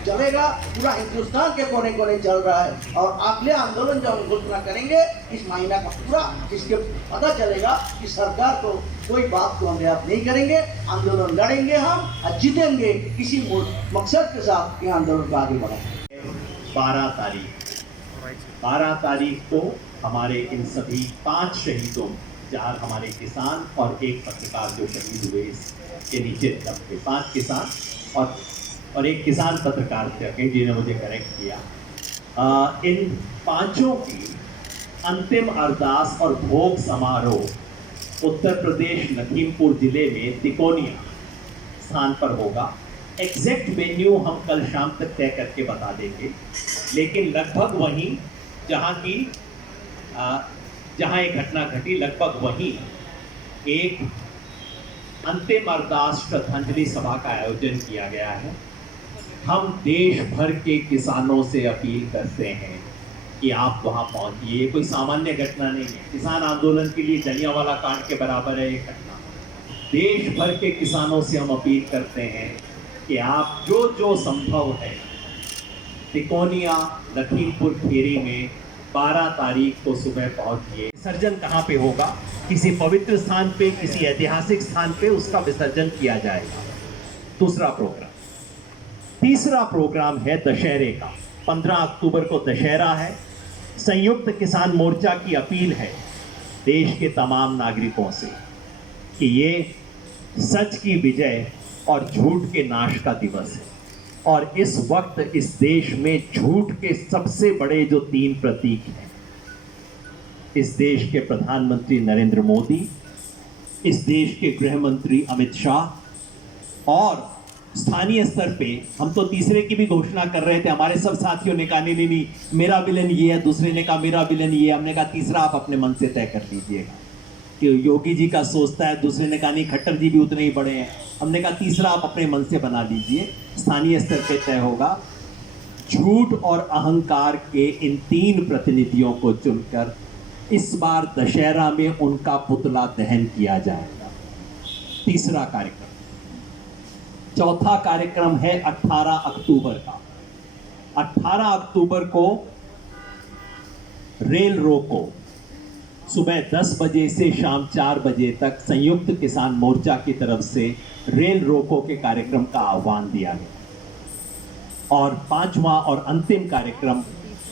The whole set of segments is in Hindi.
चलेगा, पूरा हिंदुस्तान के कोने कोने चल रहा है। और अगले आंदोलन जब हम घोषणा करेंगे इस महीना का पूरा, जिसके पता चलेगा कि सरकार को कोई बात को हम रियायत नहीं करेंगे, आंदोलन लड़ेंगे हम और जीतेंगे। इसी मकसद के साथ ये आंदोलन को आगे बढ़ाएंगे। 12 तारीख को हमारे इन सभी 5 शहीदों, 4 हमारे किसान और 1 पत्रकार जो शहीद हुए, इसके नीचे 5 किसान और 1 किसान पत्रकार थे जिन्होंने मुझे करेक्ट किया। इन 5 की अंतिम अरदास और भोग समारोह उत्तर प्रदेश लखीमपुर जिले में तिकोनिया स्थान पर होगा। एग्जैक्ट वेन्यू हम कल शाम तक तय करके बता देंगे, लेकिन लगभग वहीं जहां एक घटना घटी, लगभग वहीं एक अंतिम अरदास श्रद्धांजलि सभा का आयोजन किया गया है। हम देश भर के किसानों से अपील करते हैं कि आप वहां पहुंचिए। कोई सामान्य घटना नहीं है, किसान आंदोलन के लिए जलियांवाला कांड के बराबर है ये घटना। देश भर के किसानों से हम अपील करते हैं कि आप जो संभव है तिकोनिया लखीमपुर खेरी में 12 तारीख को सुबह पहुंचिए। विसर्जन कहाँ पे होगा? किसी पवित्र स्थान पे, किसी ऐतिहासिक स्थान पे उसका विसर्जन किया जाएगा। दूसरा प्रोग्राम। तीसरा प्रोग्राम है दशहरे का। 15 अक्टूबर को दशहरा है। संयुक्त किसान मोर्चा की अपील है देश के तमाम नागरिकों से कि ये सच की विजय और झूठ के नाश का दिवस है। और इस वक्त इस देश में झूठ के सबसे बड़े जो 3 प्रतीक हैं, इस देश के प्रधानमंत्री नरेंद्र मोदी, इस देश के गृह मंत्री अमित शाह और स्थानीय स्तर पे हम तो तीसरे की भी घोषणा कर रहे थे। हमारे सब साथियों ने कहा नहीं, मेरा विलन ये है, दूसरे ने कहा मेरा विलन ये है। हमने कहा तीसरा आप अपने मन से तय कर लीजिएगा कि योगी जी का सोचता है, दूसरे ने कहा नहीं खट्टर जी भी उतने ही बड़े हैं। हमने कहा तीसरा आप अपने मन से बना लीजिए, स्थानीय स्तर पे तय होगा। झूठ और अहंकार के इन 3 प्रतिनिधियों को चुनकर इस बार दशहरा में उनका पुतला दहन किया जाएगा। तीसरा कार्यक्रम। चौथा कार्यक्रम है 18 अक्टूबर का। 18 अक्टूबर को रेल रोको सुबह 10 बजे से शाम 4 बजे तक संयुक्त किसान मोर्चा की तरफ से रेल रोको के कार्यक्रम का आह्वान दिया गया। और 5वां और अंतिम कार्यक्रम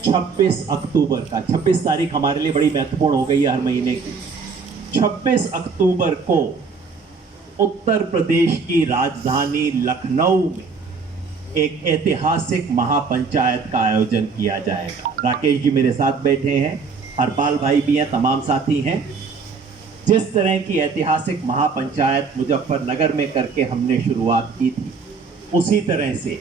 26 अक्टूबर का। 26 तारीख हमारे लिए बड़ी महत्वपूर्ण हो गई है हर महीने की। 26 अक्टूबर को उत्तर प्रदेश की राजधानी लखनऊ में एक ऐतिहासिक महापंचायत का आयोजन किया जाएगा। राकेश जी मेरे साथ बैठे हैं, हरपाल भाई भी हैं, तमाम साथी हैं। जिस तरह की ऐतिहासिक महापंचायत मुजफ्फरनगर में करके हमने शुरुआत की थी, उसी तरह से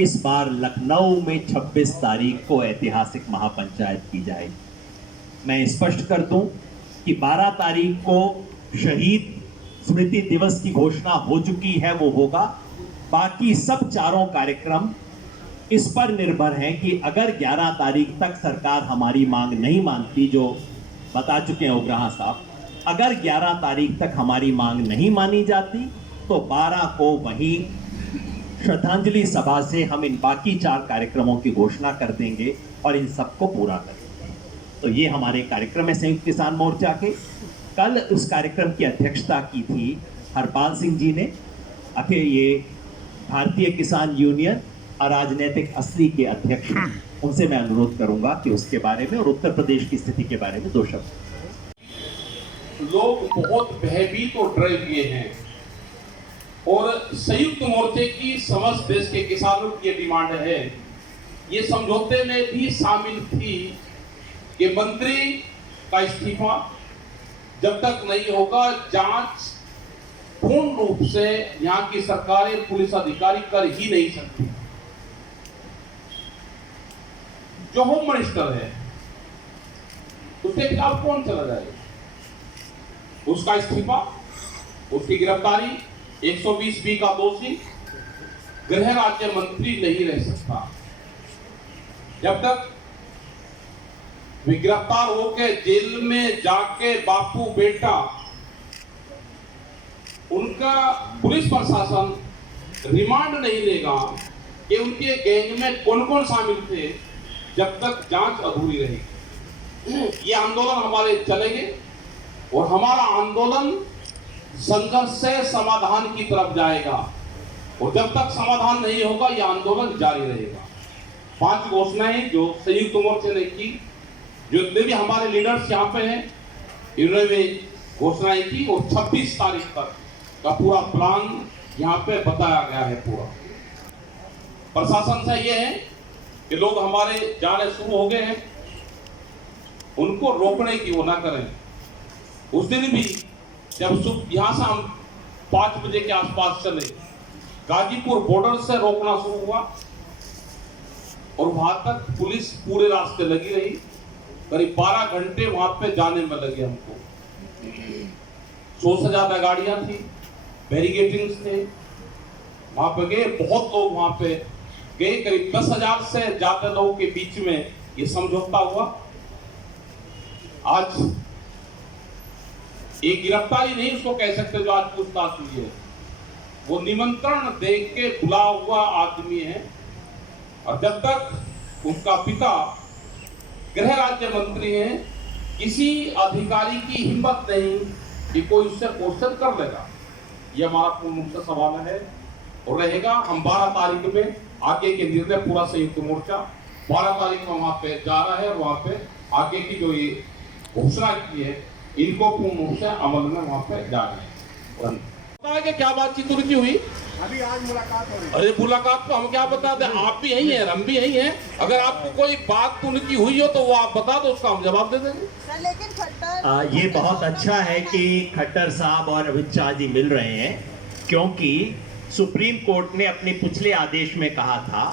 इस बार लखनऊ में 26 तारीख को ऐतिहासिक महापंचायत की जाएगी। मैं स्पष्ट कर दूं कि 12 तारीख को शहीद स्मृति दिवस की घोषणा हो चुकी है, वो होगा। बाकी सब 4 कार्यक्रम इस पर निर्भर हैं कि अगर 11 तारीख तक सरकार हमारी मांग नहीं मानती, जो बता चुके हैं उग्राहा साहब, अगर 11 तारीख तक हमारी मांग नहीं मानी जाती तो 12 को वहीं श्रद्धांजलि सभा से हम इन बाकी 4 कार्यक्रमों की घोषणा कर देंगे और इन सबको पूरा कर देंगे। तो ये हमारे कार्यक्रम है संयुक्त किसान मोर्चा के। कल उस कार्यक्रम की अध्यक्षता की थी हरपाल सिंह जी ने। अखिल ये भारतीय किसान यूनियन अराजनैतिक असली के अध्यक्ष, उनसे मैं अनुरोध करूंगा कि उसके बारे में और उत्तर प्रदेश की स्थिति के बारे में 2 शब्द। लोग बहुत भयभीत और डरे हुए हैं और संयुक्त मोर्चे की समस्त देश के किसानों की ये डिमांड है, ये समझौते में भी शामिल थी कि मंत्री का इस्तीफा जब तक नहीं होगा, जांच पूर्ण रूप से यहाँ की सरकारें पुलिस अधिकारी कर ही नहीं सकती। जो होम मिनिस्टर है उसके खिलाफ कौन चला जाएगा? उसका इस्तीफा, उसकी गिरफ्तारी, 120B का दोषी गृह राज्य मंत्री नहीं रह सकता। जब तक वे गिरफ्तार होकर जेल में जाके बापू बेटा, उनका पुलिस प्रशासन रिमांड नहीं लेगा, कि उनके गैंग में कौन कौन शामिल थे जब तक जांच अधूरी रहेगी। ये आंदोलन हमारे चलेंगे और हमारा आंदोलन संघर्ष से समाधान की तरफ जाएगा और जब तक समाधान नहीं होगा यह आंदोलन जारी रहेगा। 5 घोषणाएं जो संयुक्त मोर्चे ने की, जो जितने भी हमारे लीडर्स यहाँ पे हैं, इन्होंने भी घोषणाएं की और 26 तारीख तक का पूरा प्लान यहाँ पे बताया गया है। पूरा प्रशासन से ये है कि लोग हमारे जाने शुरू हो गए हैं, उनको रोकने की वो ना करें। उस दिन भी जब यहाँ से हम 5 बजे के आसपास चले, गाजीपुर बॉर्डर से रोकना शुरू हुआ और वहां तक पुलिस पूरे रास्ते लगी रही। करीब 12 घंटे वहां पे जाने में लगे हमको। 100 से ज्यादा गाड़ियां थी, बैरिकेडिंग्स थे, वहां पे गए, बहुत लोग वहां पे गए। करीब 10,000 से ज्यादा लोगों के बीच में ये समझौता हुआ। आज एक गिरफ्तारी नहीं उसको कह सकते जो आज पूछताछ हुई है, वो निमंत्रण दे के बुला हुआ आदमी है। और जब तक उनका पिता गृह राज्य मंत्री हैं, किसी अधिकारी की हिम्मत नहीं कि कोई उससे क्वेश्चन कर लेगा। ये हमारा पूर्ण रूप से सवाल है और रहेगा। हम 12 तारीख में आगे के निर्णय पूरा संयुक्त मोर्चा 12 तारीख में वहां पे जा रहा है और वहां पे आगे की जो ये घोषणा की है इनको पूर्ण रूप से अमल में वहां पे जा रहे हैं। पता है कि क्या बातचीत उनकी हुई? अभी आज मुलाकात हो रही है। अरे मुलाकात तो हम क्या बता दें, आप भी यही हैं, हम भी यही हैं। अगर आपको कोई बात उनकी हुई हो तो वो आप बता दो, उसका हम जवाब दे देंगे। लेकिन खट्टर ये बहुत अच्छा है कि खट्टर साहब और अमित शाह जी मिल रहे हैं, क्योंकि सुप्रीम कोर्ट ने अपने पिछले आदेश में कहा था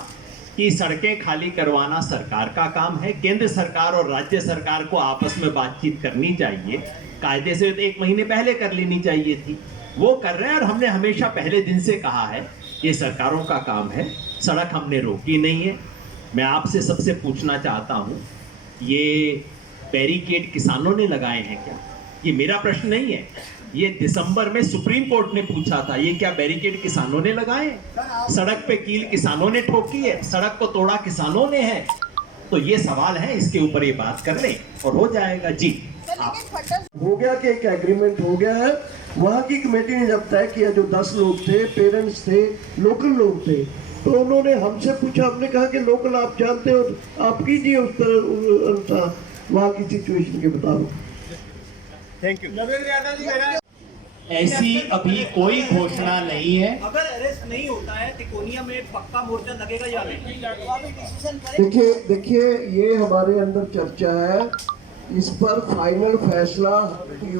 कि सड़कें खाली करवाना सरकार का काम है। केंद्र सरकार और राज्य सरकार को आपस में बातचीत करनी चाहिए, कायदे से 1 महीने पहले कर लेनी चाहिए थी। वो कर रहे हैं और हमने हमेशा पहले दिन से कहा है ये सरकारों का काम है, सड़क हमने रोकी नहीं है। मैं आपसे सबसे पूछना चाहता हूँ, ये बैरिकेड किसानों ने लगाए हैं क्या? ये मेरा प्रश्न नहीं है, ये दिसंबर में सुप्रीम कोर्ट ने पूछा था, ये क्या बैरिकेड किसानों ने लगाए हैं? सड़क पे कील किसानों ने ठोकी है, सड़क को तोड़ा किसानों ने है। तो ये सवाल है, इसके ऊपर ये बात कर लें और हो जाएगा। जी हो गया कि एक एग्रीमेंट हो गया है। वहाँ की कमेटी ने जब तय किया, जो 10 लोग थे, पेरेंट्स थे, लोकल लोग थे, तो उन्होंने हमसे पूछा, हमने कहा कि लोकल आप जानते हो, आप कीजिए उस तरह वहाँ की सिचुएशन के मुताबिक। Thank you. ऐसी अभी कोई घोषणा नहीं है। अगर अरेस्ट नहीं होता है तिकोनिया में पक्का मोर्चा लगेगा या नहीं? देखिए ये हमारे अंदर चर्चा है, इस पर फाइनल फैसला के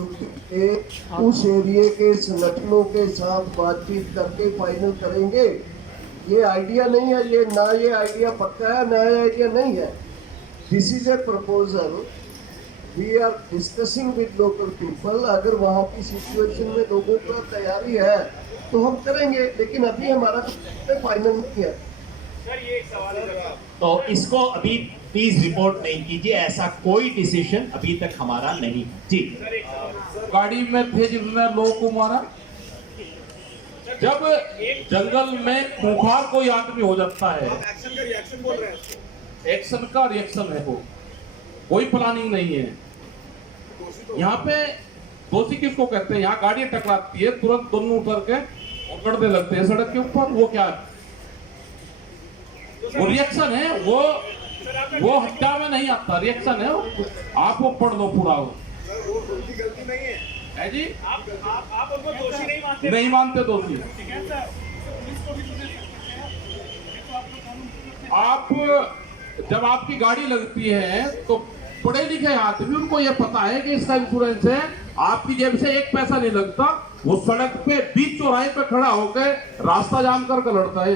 उस एरिया के संगठनों के साथ बातचीत करके फाइनल करेंगे। ये आइडिया नहीं है, ये ना ये आइडिया पक्का है ना ये आइडिया नहीं है। This is a proposal, we are discussing with local people. अगर वहाँ की सिचुएशन में लोगों का तैयारी है तो हम करेंगे, लेकिन अभी हमारा फाइनल नहीं है। सर ये एक सवाल है, तो इसको अभी प्लीज रिपोर्ट नहीं कीजिए, ऐसा कोई डिसीजन अभी तक हमारा नहीं। जी गाड़ी में थे जिन्होंने लोगों को मारा। जब जंगल में खूंखार कोई आदमी हो जाता है, एक्शन का रिएक्शन बोल रहे हैं। एक्शन का रिएक्शन है, वो कोई प्लानिंग नहीं है। यहाँ पे दोषी किसको कहते हैं? यहाँ गाड़ी टकराती है, तुरंत दोनों उतर के और गड़ने लगते हैं सड़क के ऊपर। वो क्या है? वो रिएक्शन है, वो हत्या में नहीं आता, रिएक्शन है। आप वो पढ़ लो पूरा। वो उनकी गलती नहीं है जी, आप उनको दोषी नहीं मानते? नहीं मानते दोषी। ठीक है सर, पुलिस को भी सुने सकते हैं। तो आप लोग कानून आप जब आपकी गाड़ी लगती है तो पढ़े लिखे आदमी, उनको ये पता है कि इसका इंश्योरेंस है, आपकी जेब से 1 पैसा नहीं लगता। वो सड़क पे बीच चौराहे पे खड़ा होकर रास्ता जाम करके लड़ता है।